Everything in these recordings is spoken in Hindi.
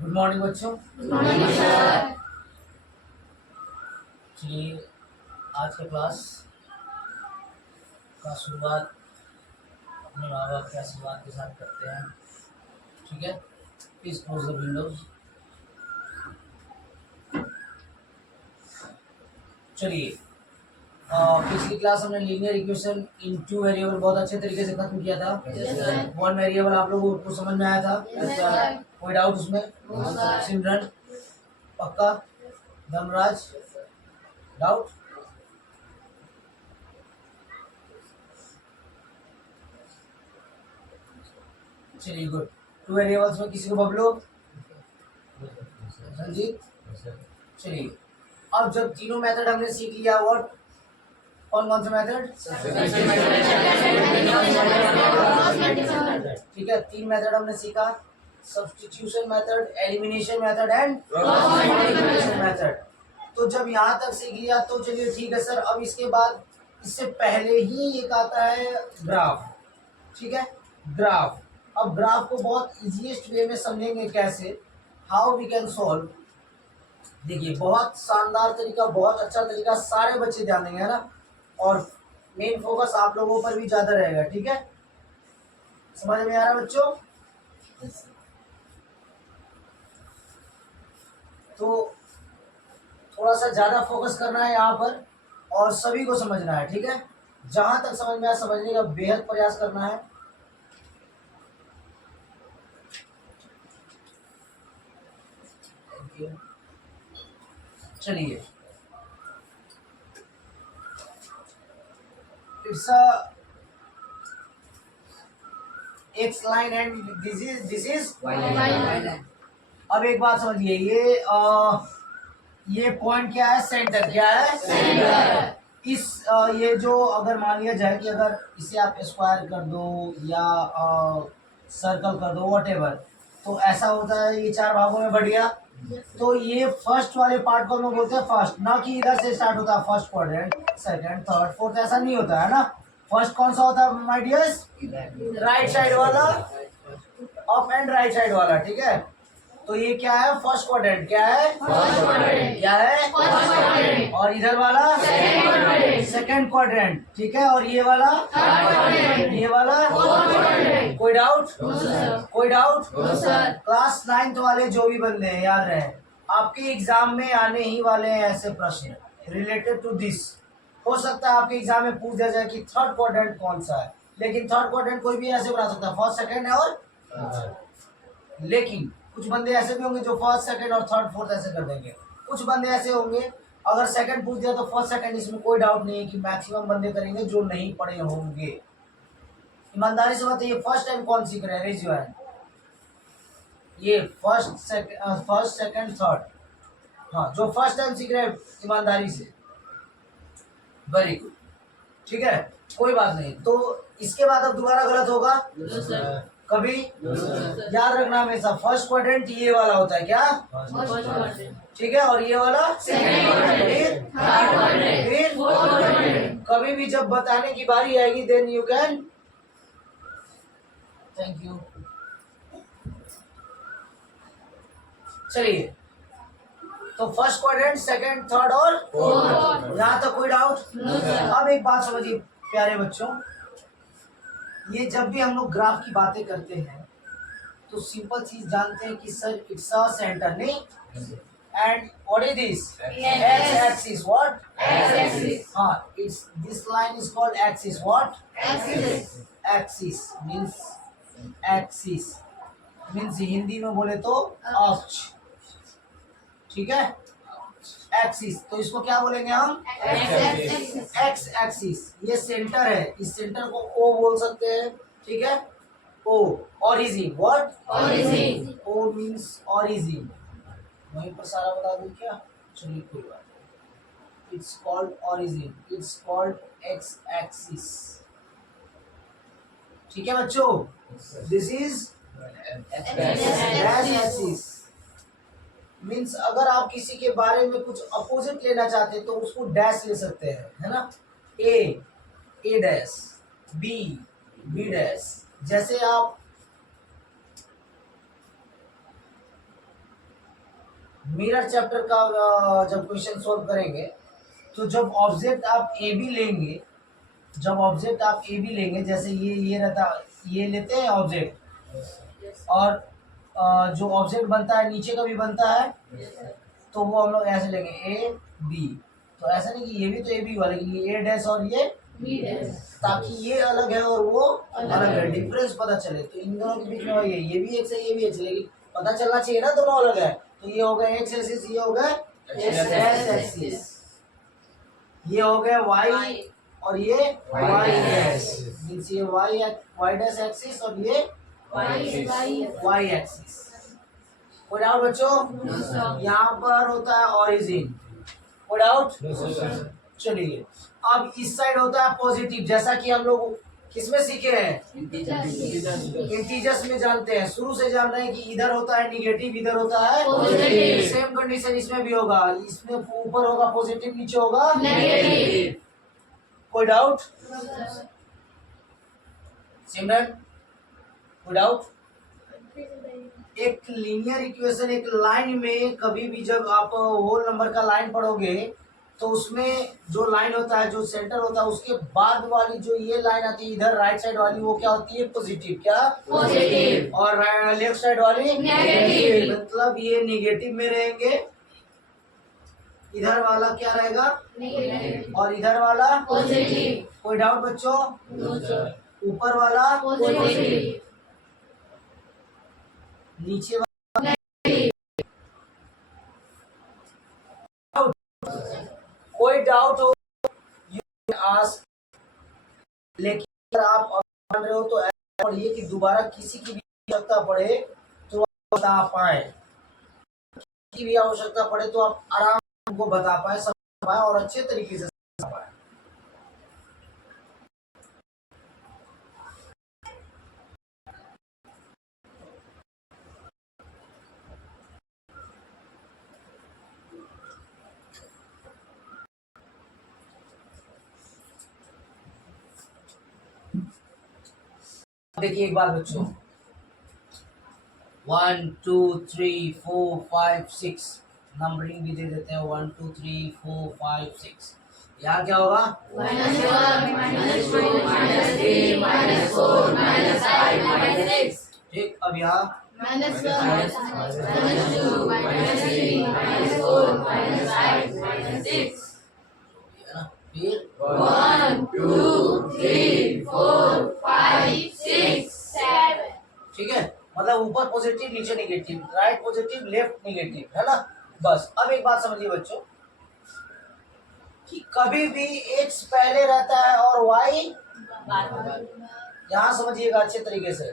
गुड मॉर्निंग बच्चों। Good morning sir. चलिए आज का क्लास का शुरुआत अपने माँ बाप के आशीर्वाद के साथ करते हैं। ठीक है, प्लीज क्लोज द विंडोज। चलिए पिछली क्लास हमने linear equation in two variable बहुत अच्छे तरीके से खत्म किया था। वन वेरिएबल आप लोगों को समझ में आया था? कोई डाउट उसमें? सिमरन पक्का? धनराज डाउट? चलिए गुड। टू वेरिएबल्स में किसी को बबलू संजीत? चलिए अब जब तीनों मेथड हमने सीख लिया, व्हाट कौन कौन सा मेथड? ठीक है, तीन मेथड हमने सीखा, substitution method, elimination method and multiplication method. तो जब यहाँ तक सीख लिया तो चलिए ठीक है सर। अब इसके बाद इससे पहले ही एक आता है ग्राफ। ठीक है, ग्राफ। अब ग्राफ को बहुत इजीएस्ट वे में समझेंगे कैसे, हाउ वी कैन सॉल्व। देखिए बहुत शानदार तरीका, बहुत अच्छा तरीका, सारे बच्चे ध्यान देंगे, है ना। और मेन फोकस आप लोगों पर भी ज्यादा रहेगा। ठीक है, समझ में आ रहा है बच्चों? तो थोड़ा सा ज्यादा फोकस करना है यहाँ पर और सभी को समझना है। ठीक है, जहां तक समझ में आया समझने का बेहद प्रयास करना है। चलिए it's a X line and this is Y line. अब एक बात समझिए, ये पॉइंट क्या है? सेंटर। क्या है? सेंटर। इस ये जो अगर मान लिया जाए कि अगर इसे आप स्क्वायर कर दो या सर्कल कर दो, व्हाटएवर, तो ऐसा होता है ये चार भागों में बढ़ गया। तो ये फर्स्ट वाले पार्ट को हम बोलते हैं फर्स्ट, ना कि इधर से स्टार्ट होता है first quadrant, second, third, fourth, ऐसा नहीं होता है ना। फर्स्ट कौन सा होता है माय डियर्स? राइट साइड वाला, अप एंड राइट साइड वाला। ठीक है, तो ये क्या है? First quadrant. क्या है? First quadrant. क्या है? First quadrant. और इधर वाला सेकंड क्वाड्रेंट। ठीक है, और ये वाला थर्ड क्वाड्रेंट। ये वाला फोर्थ क्वाड्रेंट। कोई डाउट? कोई डाउट? क्लास 9th वाले जो भी बंदे हैं याद रहे, आपके एग्जाम में आने ही वाले हैं ऐसे प्रश्न रिलेटेड टू दिस। हो सकता है आपके एग्जाम में पूछ दिया जाए कि थर्ड क्वाड्रेंट कौन सा है, लेकिन थर्ड क्वाड्रेंट कोई भी ऐसे बना सकता है, फर्स्ट, सेकंड है और लेकिन कुछ बंदे ऐसे भी होंगे जो फर्स्ट, सेकंड और थर्ड, फोर्थ ऐसे कर देंगे। कुछ बंदे ऐसे होंगे अगर सेकंड पूछ दिया तो फर्स्ट, सेकंड, इसमें कोई डाउट नहीं है कि मैक्सिमम बंदे करेंगे जो नहीं पढ़े होंगे। ईमानदारी से बताइए फर्स्ट टाइम कौन सीख रहे हैं? Raise your hand. ये फर्स्ट सेकंड थर्ड, हाँ जो फर्स्ट टाइम सीख रहे हैं ईमानदारी से, वेरी गुड। ठीक है, कोई बात नहीं। तो इसके बाद अब दोबारा गलत होगा कभी? याद रखना हमेशा फर्स्ट क्वाड्रेंट ये वाला होता है। क्या? ठीक है, और ये वाला फिर कभी भी जब बताने की बारी आएगी then you can. Thank you. चलिए, तो फर्स्ट क्वाड्रेंट, सेकंड, थर्ड और फोर्थ, यहाँ तक कोई डाउट? अब एक बात समझिए प्यारे बच्चों, ये जब भी हम लोग ग्राफ की बातें करते हैं तो सिंपल चीज जानते हैं कि सर इट्स अ सेंटर, नहीं? And what is this? X axis. What? X axis. हाँ, it's this line is called axis. What? Axis. Axis means, axis means Hindi में बोले तो अक्ष। ठीक है, एक्सिस, तो इसको क्या बोलेंगे हम? X axis. ये सेंटर है, इस सेंटर को ओ बोल सकते हैं। ठीक है, O. Origin. What? Origin. O means origin. वहीं पर सारा बता दूं क्या? चलिए कोई बात नहीं। It's called origin, it's called x axis. ठीक है बच्चों, this is dash axis. Means अगर आप किसी के बारे में कुछ अपोजिट लेना चाहते हैं तो उसको डैश ले सकते हैं, है ना। ए डैश, बी डैश। जैसे आप मिरर चैप्टर का जब क्वेश्चन सॉल्व करेंगे तो जब ऑब्जेक्ट आप ए बी लेंगे, जैसे ये रहता, ये लेते हैं ऑब्जेक्ट, और जो ऑब्जेक्ट बनता है नीचे का भी बनता है, तो वो हम लोग ऐसे लेंगे ए बी। तो ऐसा नहीं कि ये भी तो ए बी हुआ, लेकिन ये ए डैश और ये बी डैश, ताकि ये अलग है और वो अलग है, डिफरेंस पता चले। तो इन दोनों के बीच में वही है, ये भी एक्स है ये भी एक्स है, लेकिन पता चलना चाहिए ना दोनों अलग है। तो ये हो गया एक्स एक्सिस, ये हो गया एस एक्सिस, ये हो गया वाई और ये वाई डैश, मींस ये वाई डैश एक्सिस और ये वाई एक्सिस। कोई डाउट बच्चों? यहाँ पर होता है ऑरिजिन, कोई डाउट? चलिए, अब इस साइड होता है पॉजिटिव, जैसा कि हम लोग किसमें सीखे हैं? इंटीजर्स में जानते हैं, शुरू से जान रहे हैं कि इधर होता है निगेटिव, इधर होता है पॉजिटिव। सेम कंडीशन इसमें भी होगा, इसमें ऊपर होगा पॉजिटिव, नीचे होगा नेगेटिव। कोई डाउट? सिमरन, कोई डाउट? एक लीनियर इक्वेशन, एक लाइन में कभी भी जब आप होल नंबर का लाइन पढ़ोगे तो उसमें जो लाइन होता है, जो सेंटर होता है, उसके बाद वाली जो ये लाइन आती है इधर राइट साइड वाली, वो क्या होती है? पॉजिटिव। क्या? पॉजिटिव। और लेफ्ट साइड वाली नेगेटिव, मतलब ये नेगेटिव में रहेंगे, इधर वाला क्या रहेगा? नेगेटिव, और इधर वाला पॉजिटिव। कोई डाउट बच्चों? ऊपर वाला पॉजिटिव, नीचे वाला कोई डाउट हो यू आस्क, लेकिन अगर आप मान रहे हो तो ऐसा पढ़िए कि दोबारा किसी की भी आवश्यकता पड़े तो आप बता पाए, किसी भी आवश्यकता पड़े तो आप आराम से उनको बता पाए, समझ पाए और अच्छे तरीके से समझ पाए। देखिए एक बात बच्चों, 1 2 3 4 5 6 नंबरिंग भी दे देते हैं, 1 2 3 4 5 6। यहाँ क्या होगा? -1 -2 -3 -4 -5 -6। ठीक, अब यहाँ -1 -2 -3 -4 -5 -6, फिर 1 2 3 4 5 6 7। ठीक है, मतलब ऊपर पॉजिटिव नीचे negative, right positive left negative, है ना? बस अब एक बात समझिए बच्चों कि कभी भी x पहले रहता है और y, यहाँ समझिएगा अच्छे तरीके से,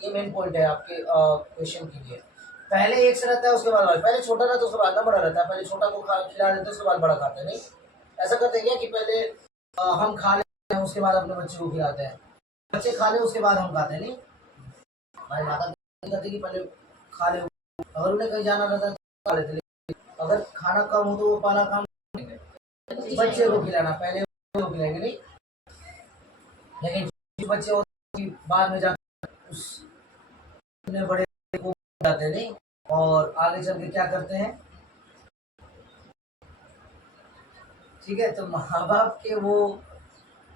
ये मेन पॉइंट है आपके क्वेश्चन के लिए। पहले x रहता है उसके बाद y, पहले छोटा रहता है उसके बाद बड़ा रहता है, पहले छोटा को खिला देते हैं उसके बाद बड़ा खाते हैं, नहीं ऐसा करते हैं क्या कि पहले हम खा लेते हैं उसके बाद अपने बच्चे को खिलाते हैं, बच्चे खा ले उसके बाद हम खाते हैं, नहीं हमारी माता कहते कि पहले खा ले, अगर उन्हें कहीं जाना रहता है तो खा लेते, अगर खाना कम हो तो वो पाना कम, बच्चे को खिलाना पहले को खिलाएंगे, नहीं लेकिन जो बच्चे होते हैं बाद में जाकर उस बड़े को जाते नहीं, और आगे चल के क्या करते हैं? ठीक है, तो माँ बाप के वो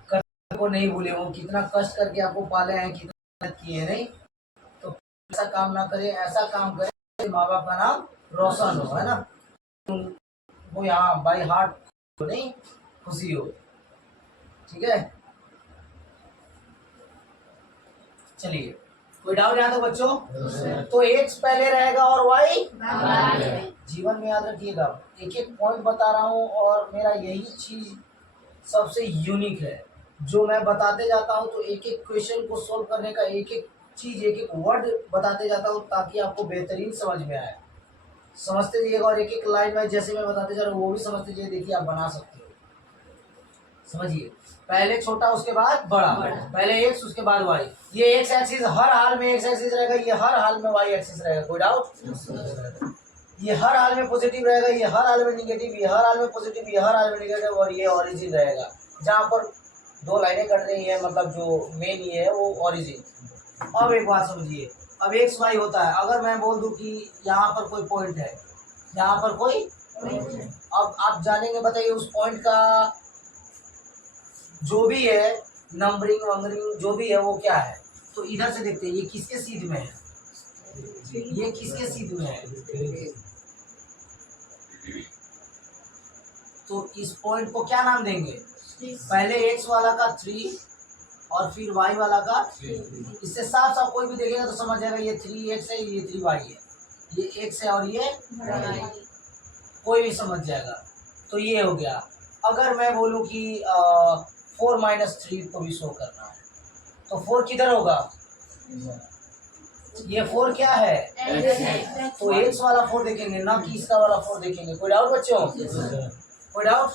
कर्तव्य को नहीं भूले, वो कितना कष्ट करके आपको पाले हैं, कितना मेहनत किए, नहीं तो ऐसा काम ना करे, ऐसा काम करे माँ बाप का नाम रोशन हो, है ना? वो यहाँ बाई हार्ट नहीं खुशी हो। ठीक है, चलिए कोई डाउट यहाँ तो बच्चों? तो x पहले रहेगा और y जीवन में याद रखिएगा, एक एक पॉइंट बता रहा हूँ और मेरा यही चीज सबसे यूनिक है, जो मैं बताते जाता हूँ तो एक एक क्वेश्चन को सोल्व करने का एक एक चीज, एक एक वर्ड बताते जाता हूँ ताकि आपको बेहतरीन समझ में आए। समझते जाइएगा और एक एक लाइन में जैसे मैं बताते जा रहा हूँ वो भी समझते जाइए, देखिए आप बना सकते हो। समझिए, पहले छोटा उसके बाद बड़ा, पहले x उसके बाद y, ये x एक्सिस हर हाल में x एक्सिस रहेगा, ये हर हाल में y एक्सिस रहेगा, कोई डाउट? ये हर हाल में पॉजिटिव रहेगा, ये हर हाल में नेगेटिव, ये हर हाल में पॉजिटिव, ये हर हाल में नेगेटिव, और ये ओरिजिन रहेगा जहाँ पर दो लाइनें कट रही हैं, मतलब जो मेन ये है वो ओरिजिन। अब एक बात समझिए, अब एक्स वाई होता है, अगर मैं बोल दूं कि यहाँ पर कोई पॉइंट है यहाँ पर कोई। अब आप जानेंगे, बताइए उस पॉइंट का जो भी है नंबरिंग वंबरिंग जो भी है वो क्या है। तो इधर से देखते हैं ये किसके सीध में है, ये किसके सीध में है। तो इस पॉइंट को क्या नाम देंगे, पहले x वाला का 3 और फिर y वाला का 3। इससे साफ साफ कोई भी देखेगा तो समझ जाएगा ये 3x है, ये 3y है, ये x है और ये कोई भी समझ जाएगा। तो ये हो गया। अगर मैं बोलूं कि 4 - 3 को भी शो करना है तो 4 किधर होगा, ये 4 क्या है, तो x वाला 4 देखेंगे ना कि इसका वाला 4 देखेंगे। कोई डाउट बच्चों, कोई डाउट?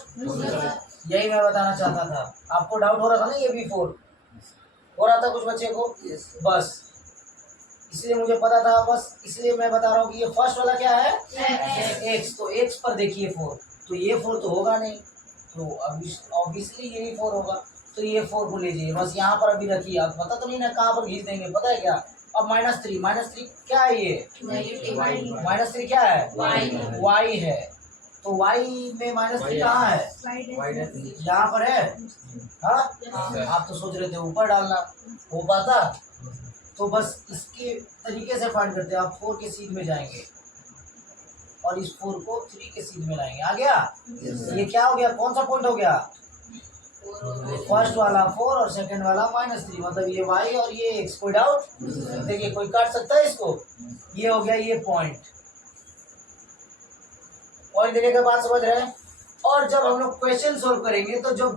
यही मैं बताना चाहता था, आपको डाउट हो रहा था ना, ये भी 4 हो रहा था कुछ बच्चे को, बस इसलिए मुझे पता था, बस इसलिए मैं बता रहा हूँ कि ये फर्स्ट वाला क्या है x, तो x पर देखिए 4, तो ये 4 तो होगा नहीं, तो ऑब्वियसली ये भी 4 होगा। तो ये 4 को ले जाइए, बस यहाँ पर अभी रखिए। आप पता तो नहीं ना कहाँ पर खींच देंगे, पता है क्या। अब -3 क्या है, ये -3 क्या है, y है। तो y में -3 कहाँ है, यहाँ पर है। हाँ, आप तो सोच रहे थे ऊपर डालना, हो पाता। तो बस इसके तरीके से फाइंड करते हैं। आप 4 के सीध में जाएंगे और इस 4 को 3 के सीध में लाएंगे। आ गया, ये क्या हो गया, कौन सा पॉइंट हो गया, फर्स्ट वाला 4 और सेकंड वाला -3, मतलब ये y और ये x। कोई डाउट? देखिए कोई काट सकता है इसको, ये हो गया ये पॉइंट देने के बाद समझ रहे हैं। और जब हम लोग क्वेश्चन सोल्व करेंगे तो जब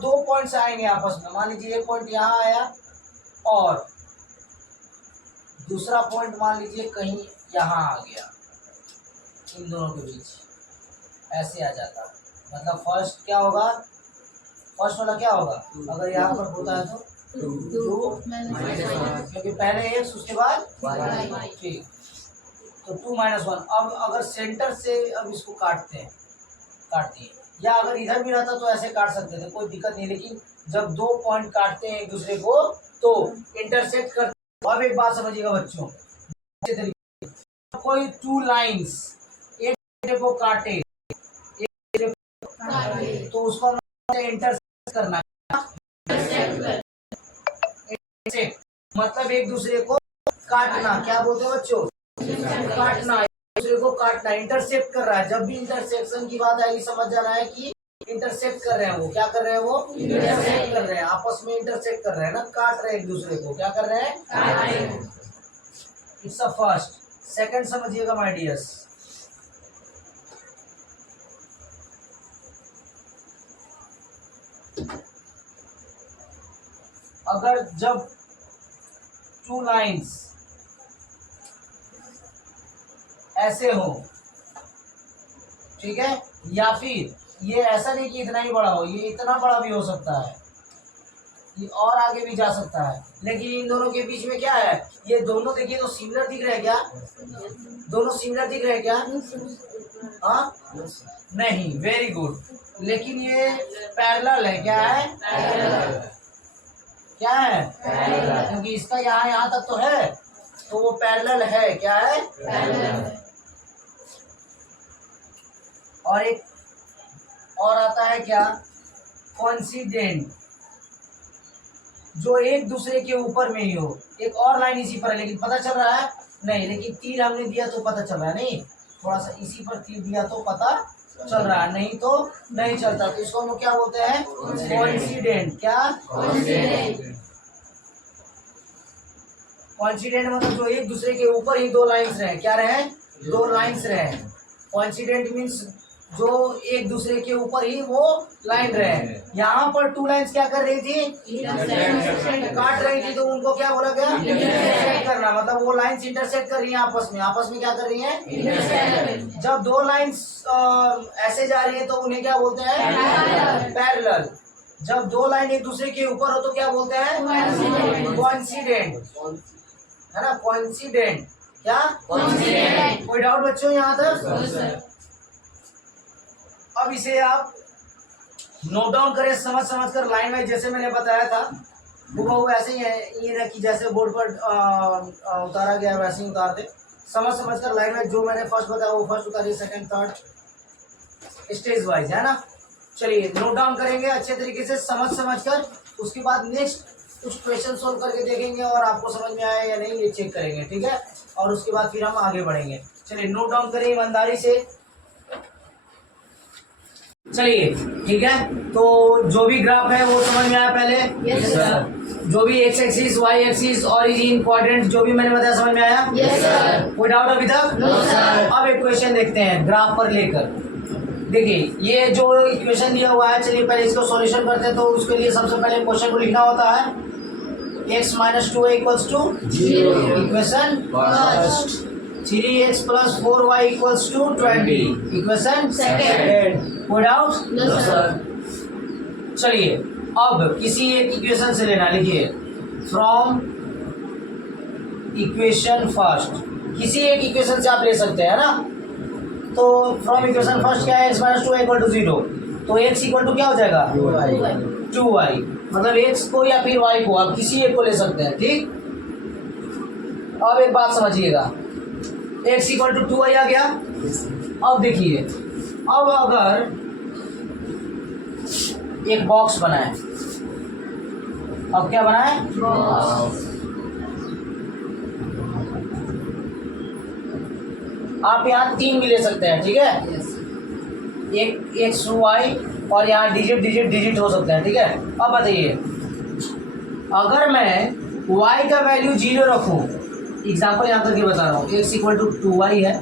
दो पॉइंट्स आएंगे आपस में, मान लीजिए एक पॉइंट यहाँ आया और दूसरा पॉइंट मान लीजिए कहीं यहाँ आ गया, इन दोनों के बीच ऐसे आ जाता, मतलब फर्स्ट क्या होगा, फर्स्ट वाला क्या होगा, अगर यहाँ पर होता है तो 2 क्योंकि पहले x उसके बाद y, ठीक, तो 2 - 1। अब अगर सेंटर से अब इसको काट दिए, या अगर इधर भी रहता तो ऐसे काट सकते थे, कोई दिक्कत नहीं। लेकिन जब दो पॉइंट काटते हैं एक दूसरे को तो इंटरसेक्ट करते। अब एक बात समझिएगा बच्चों, कोई 2 लाइंस एक दूसरे को काटे, तो उसको इंटरसेक्ट करना, मतलब एक दूसरे को काटना, क्या बोलते हैं बच्चों, काटना, एक दूसरे को काटना, इंटरसेक्ट कर रहा है। जब भी इंटरसेक्शन की बात आएगी समझ जाना है कि इंटरसेक्ट कर रहे हैं, वो क्या कर रहे हैं, वो इंटरसेक्ट कर रहे हैं, आपस में इंटरसेक्ट कर रहे हैं ना, काट रहे हैं एक दूसरे को, क्या कर रहे हैं, इट्स अ फर्स्ट। सेकंड समझिएगा माय डियर्स, अगर जब 2 लाइंस ऐसे हो, ठीक है, या फिर ये ऐसा नहीं कि इतना ही बड़ा हो, ये इतना बड़ा भी हो सकता है, ये और आगे भी जा सकता है, लेकिन इन दोनों के बीच में क्या है, ये दोनों देखिए तो सिमिलर दिख रहे हैं क्या, दोनों सिमिलर दिख रहे हैं क्या, हाँ नहीं, वेरी गुड, लेकिन ये पैरेलल है, क्या है, क्या है, क्योंकि इसका यहाँ तक तो है, तो वो पैरेलल है, क्या है, और एक और आता है क्या, कोइंसिडेंट, जो एक दूसरे के ऊपर में ही हो। एक और लाइन इसी पर है, लेकिन पता चल रहा है नहीं, लेकिन तीर हमने दिया तो पता चल रहा है, नहीं थोड़ा सा इसी पर तीर दिया तो पता चल रहा है, नहीं तो नहीं चलता। तो इसको हम लोग क्या बोलते हैं, कोइंसिडेंट, क्या, कोइंसिडेंट मतलब जो एक दूसरे के ऊपर ही 2 लाइंस रहे, क्या रहे, 2 लाइंस रहे। कोइंसिडेंट मीन्स जो एक दूसरे के ऊपर ही वो लाइन रहे। यहाँ पर 2 लाइंस क्या कर रही थी, काट रही थी, तो उनको क्या बोला गया, इंटरसेक्ट करना, मतलब वो लाइंस इंटरसेक्ट कर रही हैं आपस में क्या कर रही हैं, जब 2 लाइंस ऐसे जा रही है तो उन्हें क्या बोलते हैं, पैरेलल। जब 2 लाइन एक दूसरे के ऊपर हो तो क्या बोलते हैं, कोइंसिडेंट, है ना, कोइंसिडेंट, क्या, कोई डाउट बच्चों यहाँ तक? अब इसे आप नोट डाउन करें, समझ कर लाइन वाइज, जैसे मैंने बताया था वो ऐसे ही है, ये ना कि जैसे बोर्ड पर उतारा गया वैसे ही उतार दे। समझ कर लाइन में जो मैंने फर्स्ट बताया वो फर्स्ट उतारिए, सेकंड थर्ड स्टेज वाइज, है ना। चलिए नोट डाउन करेंगे अच्छे तरीके से समझ कर, उसके बाद नेक्स्ट कुछ क्वेश्चन सोल्व करके देखेंगे और आपको समझ में आया या नहीं ये चेक करेंगे, ठीक है। और उसके बाद फिर हम आगे बढ़ेंगे। चलिए नोट डाउन करें ईमानदारी से। चलिए ठीक है, तो जो भी ग्राफ है वो समझ में आया पहले? Yes sir. जो भी X axis Y axis origin quadrant जो भी मैंने बताया समझ में आया? Yes sir. कोई डाउट अभी तक? No sir. अब एक क्वेश्चन देखते हैं ग्राफ पर लेकर। देखिए ये जो इक्वेशन दिया हुआ है, चलिए पहले इसको सॉल्यूशन करते हैं। तो उसके लिए सबसे पहले क्वेश्चन को लिखना होता है x - 2 = 0 equation first. 3x + 4y = 20 equation second. कोई डाउट? No sir. चलिए अब किसी एक इक्वेशन से लेना, लिखिए फ्रॉम इक्वेशन फर्स्ट। किसी एक इक्वेशन से आप ले सकते हैं ना। तो फ्रॉम इक्वेशन फर्स्ट क्या है? x - 2 = 0। तो x = क्या हो जाएगा? 2y। मतलब x को या फिर y को आप किसी एक को ले सकते हैं, ठीक। अब एक बात समझिएगा, x = 2y आ गया। अब देखिए, अब अगर एक बॉक्स बनाए, अब क्या बनाए? आप यहाँ 3 भी ले सकते हैं, ठीक है। एक एक्स वाई और यहाँ डिजिट हो सकते हैं, ठीक है। अब बताइए, अगर मैं y का वैल्यू 0 रखूं, एग्जाम्पल यहाँ करके बता रहा हूँ, x = 2y है।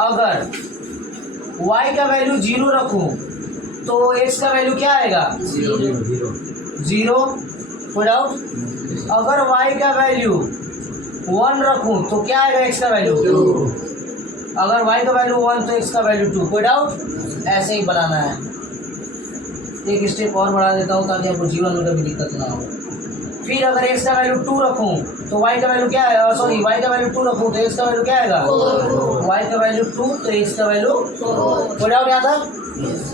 अगर y का वैल्यू 0 रखूं तो x का वैल्यू क्या आएगा? 0। कोई डाउट? अगर y का वैल्यू 1 रखूं तो क्या आएगा x का वैल्यू? 2। अगर y का वैल्यू 1 तो x का वैल्यू 2। कोई डाउट? ऐसे ही बनाना है। एक स्टेप और बढ़ा देता हूँ ताकि आपको जीवन में कभी दिक्कत ना हो। फिर अगर x का वैल्यू 2 रखूं तो y का वैल्यू क्या है? सॉरी, y का वैल्यू 2 रखूं तो x का वैल्यू क्या आएगा? 4। y का वैल्यू 2 तो x का वैल्यू 4। कोई डाउट यहाँ तक?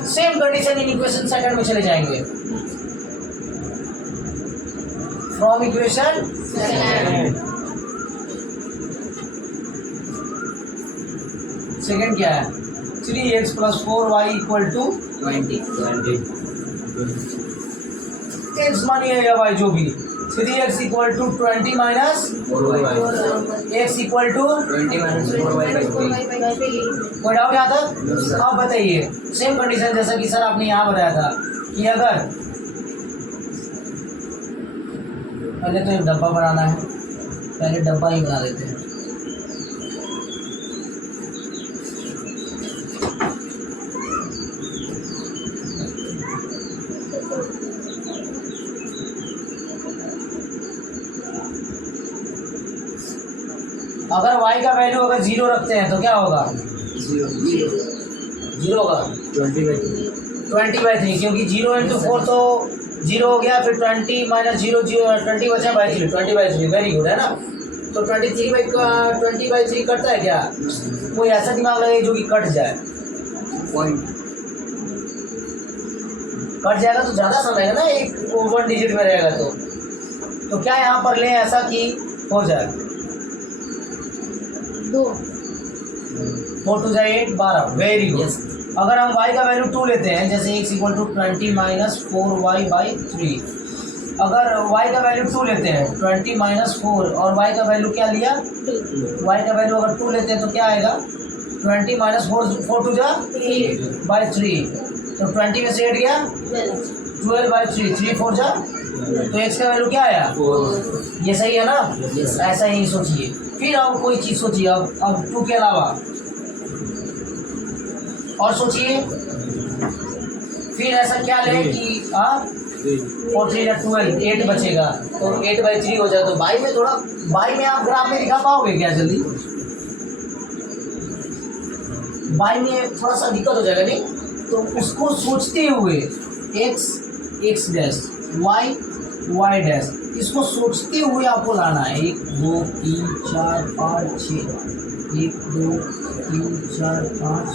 Same condition in equation second में चले जाएंगे। फ्रॉम इक्वेशन सेकंड क्या है? 3x + 4y = 20। x मानिए या y जो भी, 3x = 20 - 4y, x = 20 - 4y/3। कोई डाउट यहाँ तक? अब बताइए, सेम कंडीशन जैसा कि सर आपने यहाँ बताया था कि अगर पहले तो एक डब्बा बनाना है, पहले डब्बा ही बना देते हैं। अगर y का वैल्यू अगर 0 रखते हैं तो क्या होगा? 0 होगा 20/3, क्योंकि 0 × 4 तो 0 हो गया। फिर 20 - 0 20 बचा 3 20/3। वेरी गुड, है ना। तो 20/3 कटता है क्या? कोई ऐसा दिमाग लगे जो कि कट जाए। कट जाएगा तो ज़्यादा समय है ना, एक 1 डिजिट में रहेगा तो क्या यहाँ पर लें ऐसा कि हो जाए? 4 × 2 = 8 12। Very good. अगर हम y का वैल्यू 2 लेते हैं, जैसे x = 20 - 4y/3। अगर y का वैल्यू 2 लेते हैं, 20 - 4, और y का वैल्यू क्या लिया? y का वैल्यू अगर 2 लेते हैं तो क्या आएगा? 20 - 4 2 = 8/3। तो 20 में से 8 गया 12/3, 3 4 = तो x का वैल्यू क्या आया? 4। ये सही है ना? ऐसा ही सोचिए। फिर अब कोई चीज़ सोचिए, अब 2 के अलावा और सोचिए। फिर ऐसा क्या ले कि 4 3 = 12, 8 बचेगा तो 8/3 हो जाए। तो बाई में थोड़ा, बाई में आप ग्राफ में दिखा पाओगे क्या जल्दी? बाई में थोड़ा सा दिक्कत हो जाएगा, नहीं? तो उसको सोचते हुए x डैश y डैश, इसको सोचते हुए आपको लाना है। 1 2 3 4 5 6, 1 2 3 4 5,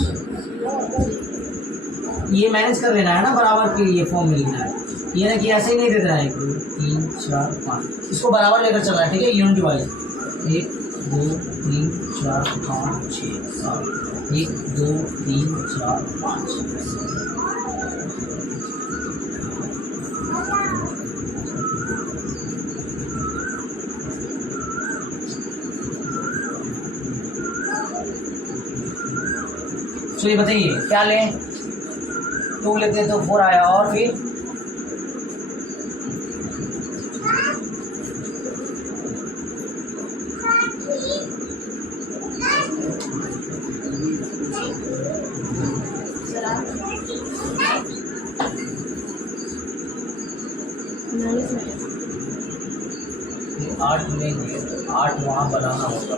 ये मैनेज कर लेना है ना, बराबर के लिए फॉर्म में लिखना है। ये ना कि ऐसे ही नहीं दे देना है 1 2 3 4 5, इसको बराबर लेकर चलना है, ठीक है, यूनिट वाइज। 1 2 3 4 5 6 7 1 2 3 4 5। चलिए बताइए क्या लें, 2 लेते तो 4 आया, और फिर आठ लेंगे, 8 वहाँ बनाना होगा।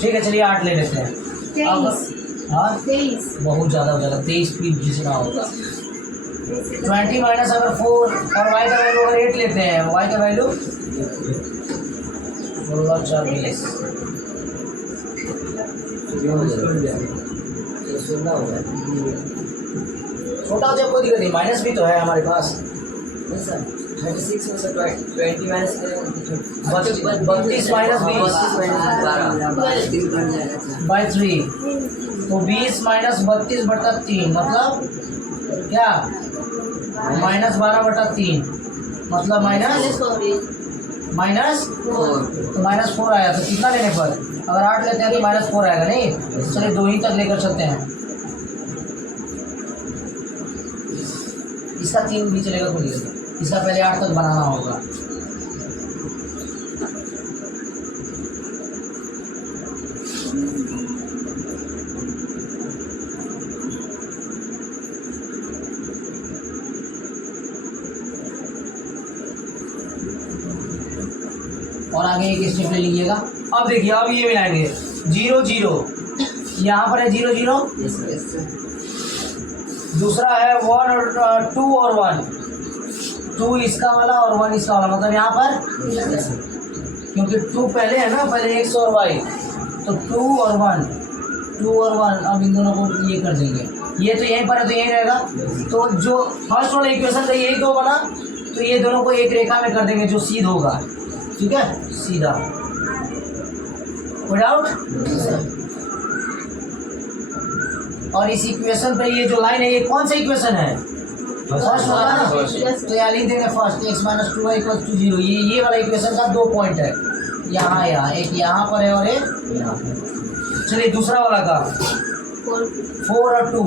ठीक है चलिए 8 ले लेते हैं। अब हाँ बहुत ज़्यादा हो जाएगा, 23 फीट जितना होगा। 20 माइनस अगर 4 और y का वैल्यू अगर 8 लेते हैं, y का वैल्यू 16 4 20। छोटा हो जाए कोई दिक्कत नहीं, माइनस भी तो है हमारे पास। 36 में से 20 माइनस 32 माइनस 20 बाई 3, तो 20 माइनस 32 बटा 3 मतलब क्या, माइनस 12 बटा 3 मतलब माइनस तो माइनस 4 आया। तो कितना लेने पर, अगर 8 लेते हैं तो माइनस 4 आएगा नहीं। चलिए 2 ही तक लेकर चलते हैं, इसका 3 भी चलेगा कोई नहीं, इसका पहले 8 तक बनाना होगा। और आगे एक स्टेप ले लीजिएगा। अब देखिए अब ये मिलाएंगे 0 0, यहाँ पर है 0 0, दूसरा है 1 और 2 और 1, 2 इसका वाला और 1 इसका वाला, मतलब यहाँ पर क्योंकि 2 पहले है ना, पहले x और y, तो 2 और 1 2 और 1। अब इन दोनों को ये कर देंगे, ये तो यहीं पर है तो यहीं रहेगा। तो जो फर्स्ट वाला इक्वेशन था यही 2 बना, तो ये दोनों को एक रेखा में कर देंगे जो सीधा होगा। ठीक है सीधा, कोई डाउट। और इस इक्वेशन पे ये जो लाइन है ये कौन सा इक्वेशन है, फर्स्ट वाला ना, तो यहाँ लिख देंगे first x minus 2y equal to 0। ये वाला इक्वेशन का 2 पॉइंट है, यहाँ एक यहाँ पर है और एक यहाँ पर। चलिए दूसरा वाला का 4 और 2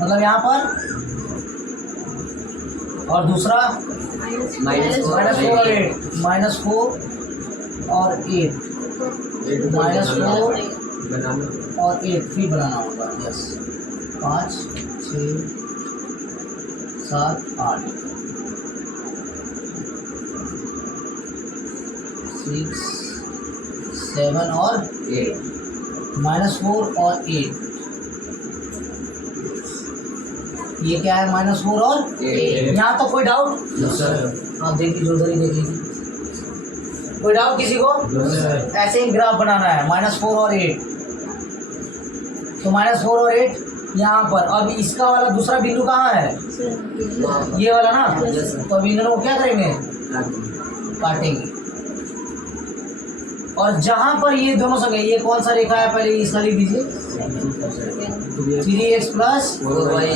मतलब यहाँ पर, और दूसरा माइनस 4 और 8 -4 और 8 -4 और 8 फिर बनाना होगा। यस 5 6 7 8 6 7 और 8 -4 और 8, ये क्या है -4 और 8। यहाँ तक कोई डाउट? आप देखिए जो उधर ही देख लीजिए, कोई डाउट किसी को? ऐसे ही ग्राफ बनाना है -4 और 8, तो -4 और 8 यहाँ पर। अब इसका वाला दूसरा बिंदु कहाँ है, ये वाला ना, तो अब इन दोनों को क्या करेंगे, काटेंगे। और जहाँ पर ये दोनों संगे, ये कौन सा रेखा है पहले इसका लिख दीजिए, 3x + 4y,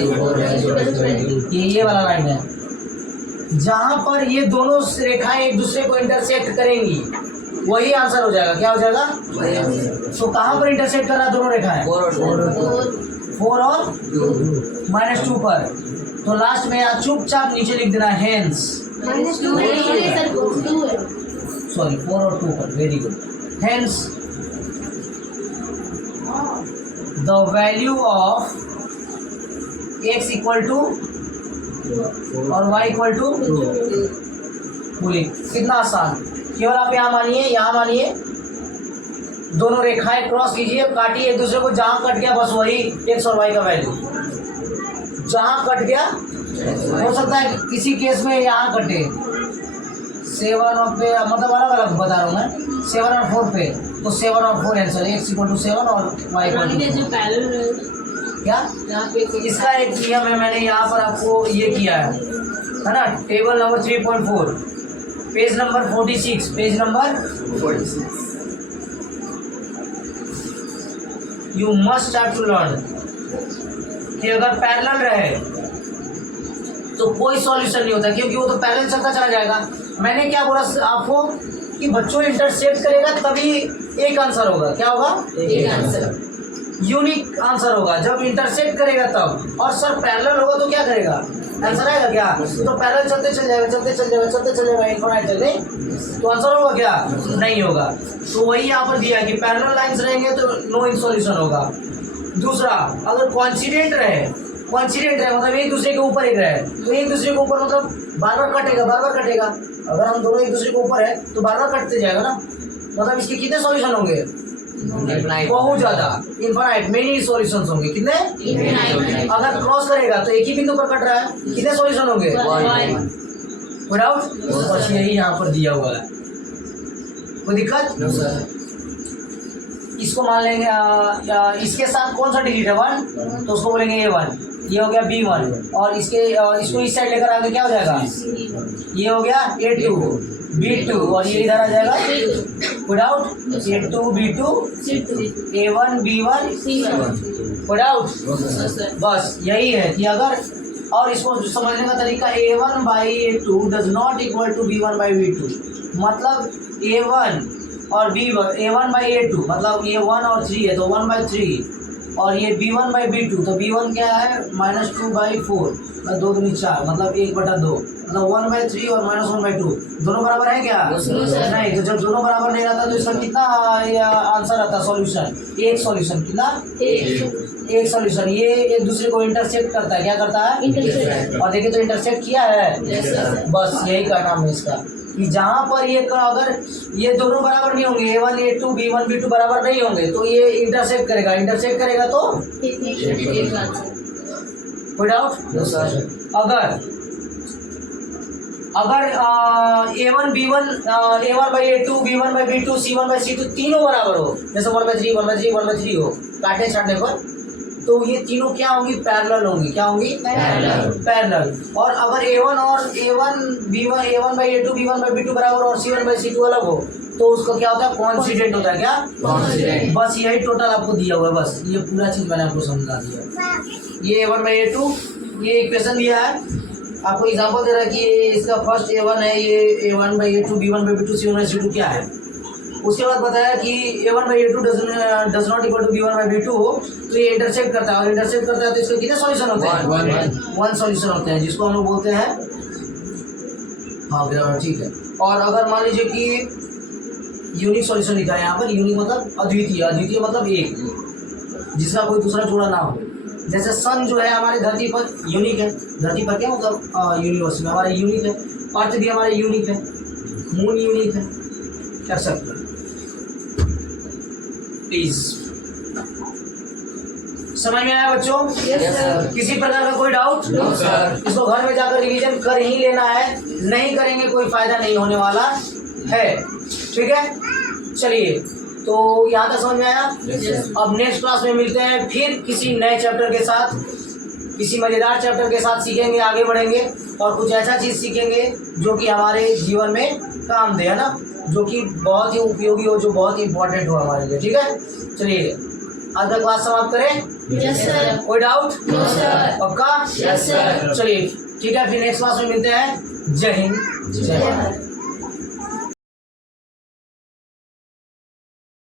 ये वाला लाइन है। जहाँ पर ये दोनों रेखाएं एक दूसरे को इंटरसेक्ट करेंगी वही आंसर हो जाएगा। क्या हो जाएगा, तो कहाँ पर इंटरसेक्ट कर रहा है दोनों रेखाएं, 4 और -2 पर। तो लास्ट में यहाँ चुपचाप नीचे लिख देना हेंस, सॉरी 4 और 2 पर, very good. Hence the value of x equal to और y इक्वल टू, बोलिए कितना आसान। केवल आप यहाँ मानिए दोनों रेखाएं क्रॉस कीजिए, काटिए एक दूसरे को, जहाँ कट गया बस वही x और y का वैल्यू, जहाँ कट गया। हो सकता है किसी केस में यहाँ कटे 7 और पे, मतलब अलग अलग बता रहा हूँ मैं, 7 और 4 पे, तो 7 और 4 आंसर, x इक्वल टू 7 और y इक्वल टू क्या। इसका एक नियम है, मैंने यहाँ पर आपको ये किया है, है ना, table number 3.4, page number 46, page number 46. You must have to learn कि अगर पैरेलल रहे तो कोई सॉल्यूशन नहीं होता, क्योंकि वो तो पैरेलल चलता चला जाएगा। मैंने क्या बोला आपको कि बच्चों इंटरसेक्ट करेगा तभी एक आंसर होगा। क्या होगा? एक आंसर. यूनिक आंसर होगा जब इंटरसेक्ट करेगा तब। और सर पैरेलल होगा तो क्या करेगा? आंसर आएगा क्या? तो पैरेलल चलते चल जाएगा, चलते चल जाएगा, चलते चल जाएगा, इनफिनिट चलते, तो आंसर होगा क्या? नहीं होगा। तो वही यहाँ पर दिया कि पैरेलल लाइंस रहेंगे तो नो सॉल्यूशन होगा। दूसरा, अगर कॉन्सिडेंट रहे मतलब एक दूसरे के ऊपर एक रहे, तो एक दूसरे के ऊपर मतलब बार बार कटेगा। अगर हम दोनों एक दूसरे के ऊपर है तो बार बार कटते जाएगा ना, मतलब इसके कितने सॉल्यूशन होंगे? बहुत ज्यादा, इनफाइनाइट, मेनी सॉल्यूशंस होंगे। कितने? अगर क्रॉस करेगा तो एक ही बिंदु पर कट रहा है, कितने सॉल्यूशन होंगे? विदाउट। बस यही यहाँ पर दिया हुआ है, कोई दिक्कत? No sir. इसको मान लेंगे इसके साथ कौन सा डिजिट है? 1, तो उसको बोलेंगे A1, ये हो गया B1, और इसको इस साइड लेकर आगे क्या हो जाएगा? ये हो गया A2, B2, और ये इधर आ जाएगा without A2, B2, A1, B1, without. बस यही है कि अगर, और इसको समझने का तरीका, A1 by A2 does not equal to B1 by B2, मतलब A1 और B1, A1 बाई A2 मतलब ये 1 और 3 है तो 1 बाई 3, और ये B1 बाई B2 तो B1 क्या है? -2 बाई 4, 2 दूनी 4, मतलब 1/2, मतलब 1 बाई 3 और -1 बाई 2 दोनों बराबर है क्या? नहीं। तो जब दोनों बराबर नहीं रहता तो इसका कितना आंसर आता? सॉल्यूशन, एक सॉल्यूशन। कितना? एक सॉल्यूशन। ये एक दूसरे को इंटरसेक्ट करता है। क्या करता है? और देखिए तो इंटरसेक्ट किया है। बस यही का नाम है इसका, कि जहाँ पर ये अगर ये दोनों बराबर नहीं होंगे, A1 A2 B1 B2 बराबर नहीं होंगे तो ये इंटरसेक्ट करेगा तो कोई डाउट? No sir. अगर A1 B1 A1 by A2 B1 by B2 C1 by C2 तीनों बराबर हो, जैसे 1/3 1/3 1/3 हो काटे छाटने पर, तो ये तीनों क्या होंगी? पैरेलल होंगी। क्या होंगी? पैरेलल। और अगर A1 B1 A1 by A2 B1 by B2 बराबर और C1 बाई C2 अलग हो तो उसका क्या होता है? कॉन्सिडेंट होता है। क्या? Coincident. बस यही टोटल आपको दिया हुआ है, बस ये पूरा चीज मैंने आपको समझा दिया। ये A1 बाई A2, ये इक्वेशन दिया है, आपको एग्जांपल दे रहा है कि इसका फर्स्ट A1 है, ये A1 by A2 B1 by B2 C1 by C2 क्या है। उसके बाद बताया कि A1 by A2 does not equal to B1 by B2 हो तो ये इंटरसेक्ट करता है, और इंटरसेक्ट करता है तो इसके कितने सॉल्यूशन होते हैं? 1 सॉल्यूशन होते हैं, जिसको हम लोग बोलते हैं, हाँ ठीक है। और अगर मान लीजिए कि यूनिक सॉल्यूशन लिखा है यहाँ पर, यूनिक मतलब अद्वितीय मतलब एक, जिसका कोई दूसरा जोड़ा ना हो। जैसे सन जो है हमारे धरती पर यूनिक है, धरती पर क्या मतलब यूनिवर्स में हमारा यूनिक है, अर्थ भी हमारे यूनिक है, मून यूनिक है, कर सकते हैं। प्लीज समझ में आया बच्चों? Yes sir. किसी प्रकार का कोई डाउट? No sir. इसको घर में जाकर रिवीजन कर ही लेना है, नहीं करेंगे कोई फायदा नहीं होने वाला है। ठीक है, चलिए तो यहाँ तक समझ में आया? Yes sir. अब नेक्स्ट क्लास में मिलते हैं फिर किसी नए चैप्टर के साथ, किसी मजेदार चैप्टर के साथ सीखेंगे, आगे बढ़ेंगे और कुछ ऐसा चीज सीखेंगे जो कि हमारे जीवन में काम दे, है ना, जो कि बहुत ही उपयोगी हो, जो बहुत ही इंपॉर्टेंट हो हमारे लिए। ठीक है, चलिए आज का क्लास समाप्त करें। Yes sir. कोई डाउट? No sir. पक्का? Yes sir. चलिए ठीक है, फिर नेक्स्ट क्लास में मिलते हैं। जय हिंद, जय भारत।